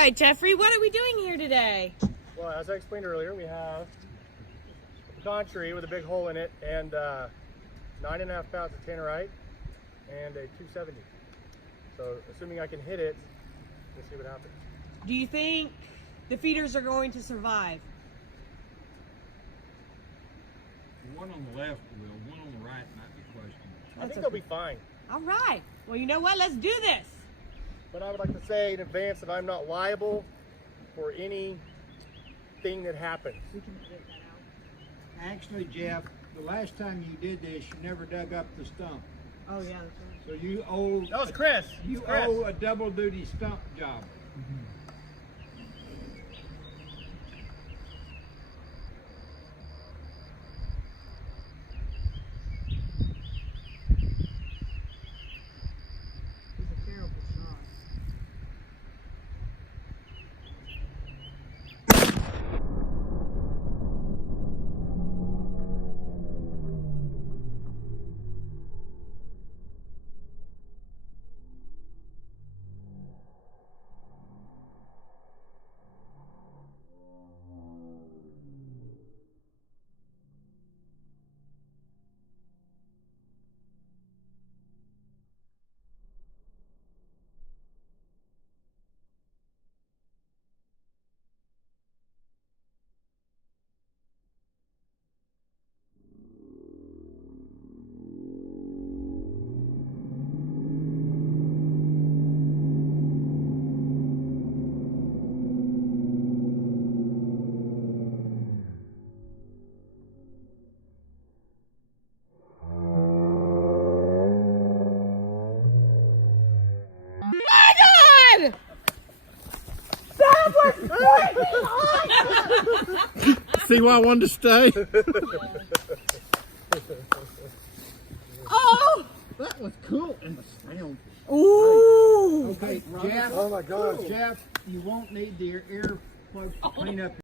right, Jeffrey, what are we doing here today? Well, as I explained earlier, we have a pecan tree with a big hole in it and 9.5 pounds of Tannerite and a 270. So assuming I can hit it, we'll see what happens. Do you think the feeders are going to survive? One on the left will, one on the right might be questionable. I think they'll be fine. All right. Well, you know what? Let's do this. But I would like to say in advance that I'm not liable for anything that happens. Actually, Jeff, the last time you did this, you never dug up the stump. Oh, yeah, that's right. So you owe That was Chris. you Chris. owe a double duty stump job. It's a terrible shot. My God! That was freaking awesome! See why I wanted to stay? Oh! That was cool. And the sound. Ooh! Okay, Jeff. Oh my God. Jeff, you won't need the ear plugs to clean up